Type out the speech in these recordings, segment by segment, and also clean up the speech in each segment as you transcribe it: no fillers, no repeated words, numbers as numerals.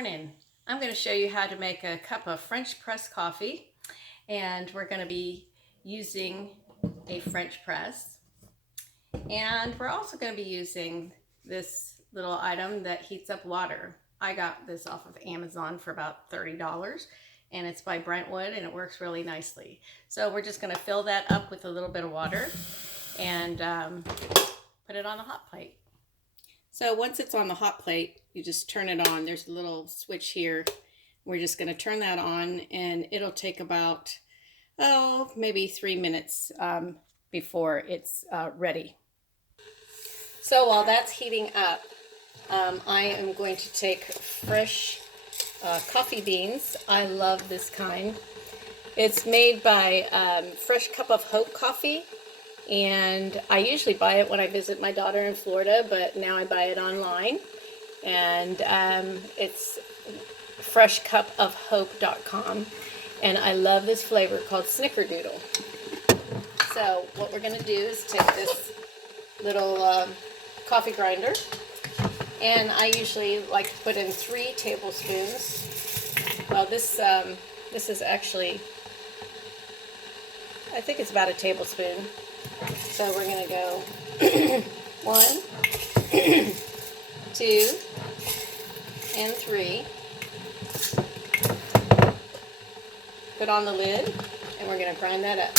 morning. I'm going to show you how to make a cup of French press coffee, and we're going to be using a French press, and we're also going to be using this little item that heats up water. I got this off of Amazon for about $30, and it's by Brentwood, and it works really nicely. So we're just going to fill that up with a little bit of water and put it on the hot plate. So once it's on the hot plate, you just turn it on. There's a little switch here. We're just going to turn that on, and it'll take about, maybe 3 minutes before it's ready. So while that's heating up, I am going to take fresh coffee beans. I love this kind. It's made by Fresh Cup of Hope Coffee. And I usually buy it when I visit my daughter in Florida, but now I buy it online. And it's freshcupofhope.com. And I love this flavor called Snickerdoodle. So what we're going to do is take this little coffee grinder. And I usually like to put in 3 tablespoons. Well, this is actually, I think it's about a tablespoon. So we're going to go 1, 2, and 3. Put on the lid, and we're going to grind that up.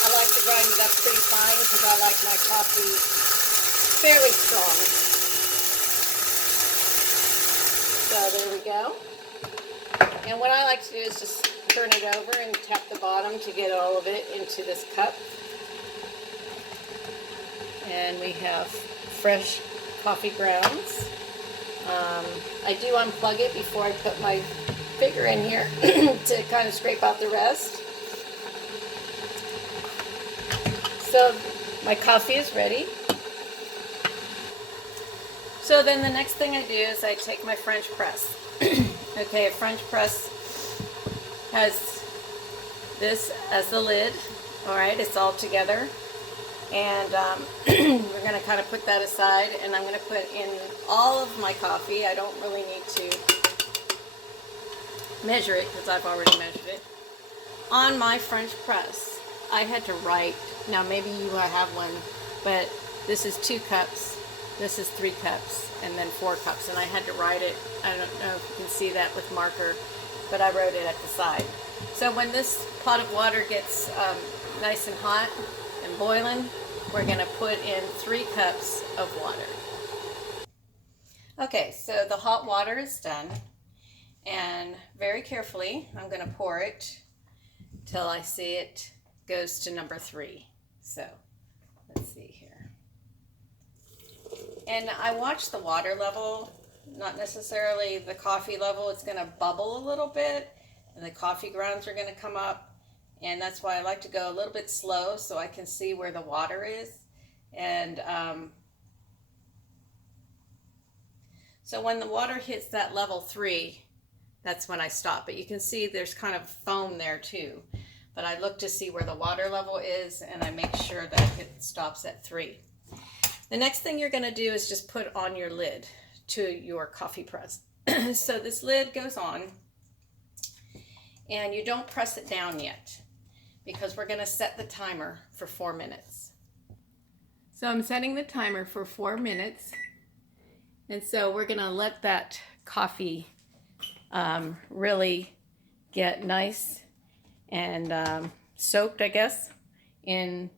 I like to grind it up pretty fine because I like my coffee fairly strong. So there we go. And what I like to do is just turn it over and tap the bottom to get all of it into this cup. And we have fresh coffee grounds. I do unplug it before I put my finger in here to kind of scrape out the rest. So my coffee is ready. So then the next thing I do is I take my French press. Okay, a French press has this as the lid. All right, it's all together. And we're going to kind of put that aside, and I'm going to put in all of my coffee. I don't really need to measure it because I've already measured it. On my French press, I had to write, now maybe you have one, but this is 2 cups, this is 3 cups, and then 4 cups, and I had to write it. I don't know if you can see that with marker, but I wrote it at the side. So when this pot of water gets nice and hot and boiling, we're going to put in 3 cups of water. Okay, so the hot water is done, and very carefully I'm going to pour it till I see it goes to number 3. So let's see here. And I watch the water level, not necessarily the coffee level. It's going to bubble a little bit, and the coffee grounds are going to come up, and that's why I like to go a little bit slow so I can see where the water is. And so when the water hits that level 3, that's when I stop. But you can see there's kind of foam there too. But I look to see where the water level is, and I make sure that it stops at 3. The next thing you're going to do is just put on your lid to your coffee press. So this lid goes on, and you don't press it down yet because we're going to set the timer for 4 minutes. So I'm setting the timer for 4 minutes, and so we're going to let that coffee really get nice and soaked, I guess, in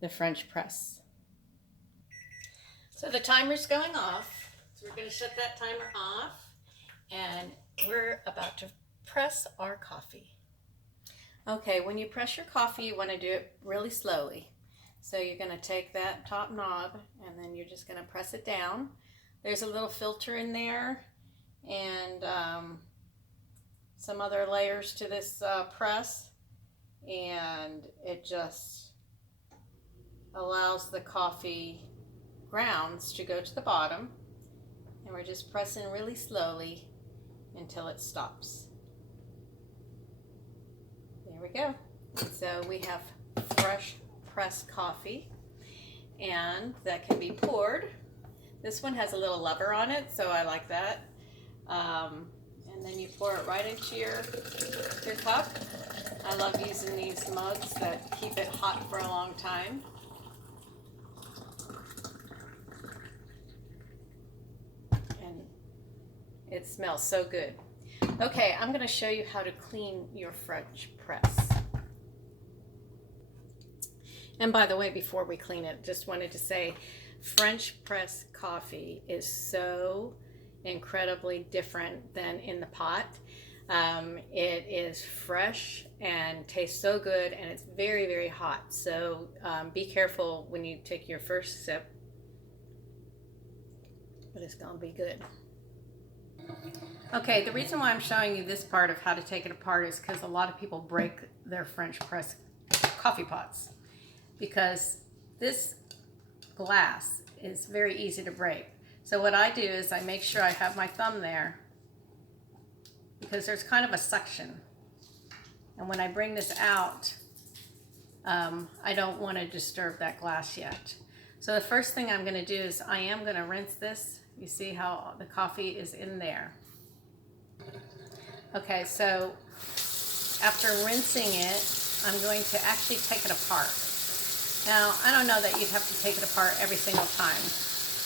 the French press. So the timer's going off, so we're going to shut that timer off, and we're about to press our coffee. Okay, when you press your coffee, you want to do it really slowly. So you're going to take that top knob, and then you're just going to press it down. There's a little filter in there, and some other layers to this press, and it just allows the coffee grounds to go to the bottom, and we're just pressing really slowly until it stops. There we go. And so we have fresh pressed coffee, and that can be poured. This one has a little lever on it, so I like that. And then you pour it right into your cup. I love using these mugs that keep it hot for a long time. And it smells so good. Okay, I'm going to show you how to clean your French press. And by the way, before we clean it, just wanted to say French press coffee is so incredibly different than in the pot. It is fresh and tastes so good, and it's very, very hot. So be careful when you take your first sip, but it's gonna be good. Okay, the reason why I'm showing you this part of how to take it apart is because a lot of people break their French press coffee pots, because this glass is very easy to break. So what I do is I make sure I have my thumb there, because there's kind of a suction. And when I bring this out, I don't want to disturb that glass yet. So the first thing I'm going to do is I am going to rinse this. You see how the coffee is in there. Okay, so after rinsing it, I'm going to actually take it apart. Now, I don't know that you'd have to take it apart every single time,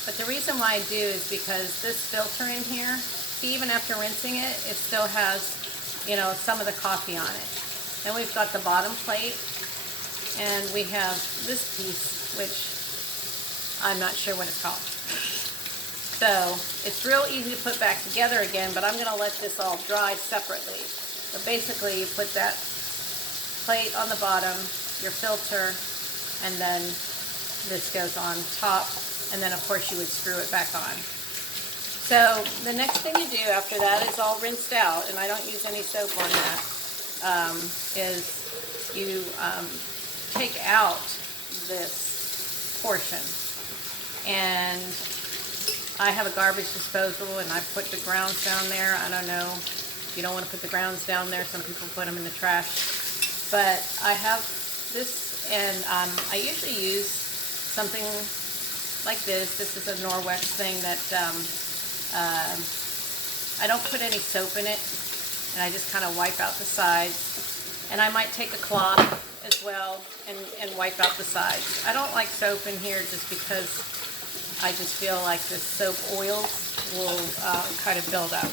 but the reason why I do is because this filter in here, even after rinsing it, it still has, you know, some of the coffee on it. Then we've got the bottom plate, and we have this piece, which I'm not sure what it's called. So it's real easy to put back together again, but I'm going to let this all dry separately. But basically, you put that plate on the bottom, your filter, and then this goes on top, and then of course you would screw it back on. So the next thing you do after that is all rinsed out, and I don't use any soap on that, is you take out this portion. And I have a garbage disposal, and I put the grounds down there. I don't know, you don't want to put the grounds down there. Some people put them in the trash. But I have this, and I usually use something like this. This is a Norwex thing that I don't put any soap in it, and I just kind of wipe out the sides. And I might take a cloth as well and wipe out the sides. I don't like soap in here just because I just feel like the soap oils will kind of build up.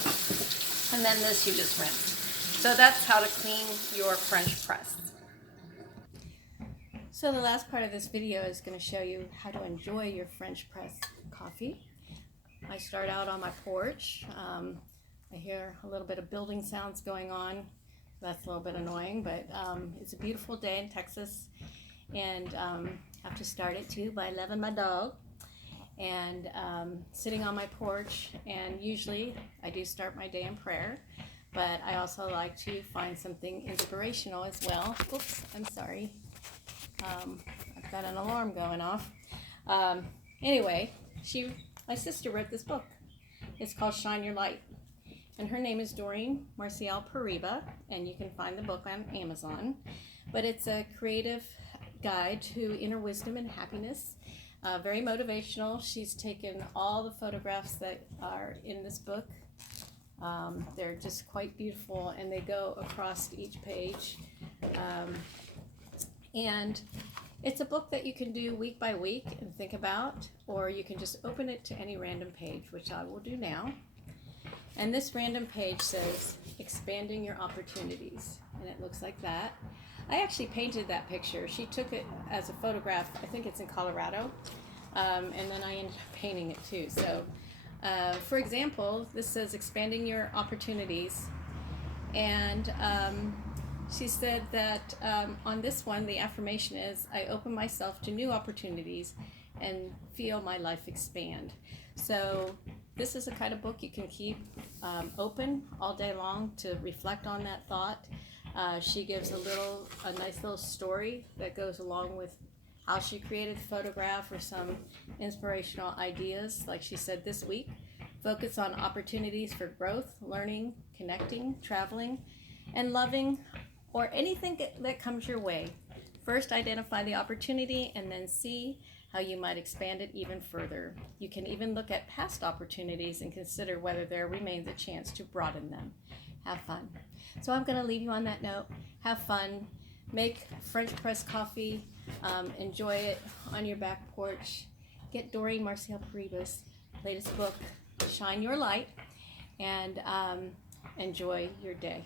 And then this you just rinse. So that's how to clean your French press. So the last part of this video is going to show you how to enjoy your French press coffee. I start out on my porch. I hear a little bit of building sounds going on. That's a little bit annoying, but it's a beautiful day in Texas, and I have to start it too by loving my dog. And sitting on my porch, and usually I do start my day in prayer, but I also like to find something inspirational as well. Oops, I'm sorry. I've got an alarm going off. Anyway, my sister wrote this book. It's called Shine Your Light, and her name is Doreen Marcial Poreba, and you can find the book on Amazon. But it's a creative guide to inner wisdom and happiness. Very motivational. She's taken all the photographs that are in this book. They're just quite beautiful, and they go across each page. And it's a book that you can do week by week and think about, or you can just open it to any random page, which I will do now. And this random page says, expanding your opportunities, and it looks like that. I actually painted that picture. She took it as a photograph. I think it's in Colorado, and then I ended up painting it too. So, for example, this says expanding your opportunities, and she said that on this one, the affirmation is, I open myself to new opportunities and feel my life expand. So this is a kind of book you can keep open all day long to reflect on that thought. She gives a nice little story that goes along with how she created the photograph, or some inspirational ideas. Like she said this week, focus on opportunities for growth, learning, connecting, traveling, and loving, or anything that comes your way. First, identify the opportunity, and then see how you might expand it even further. You can even look at past opportunities and consider whether there remains a chance to broaden them. Have fun. So I'm going to leave you on that note. Have fun. Make French press coffee. Enjoy it on your back porch. Get Doreen Marcial Poreba's latest book, Shine Your Light, and enjoy your day.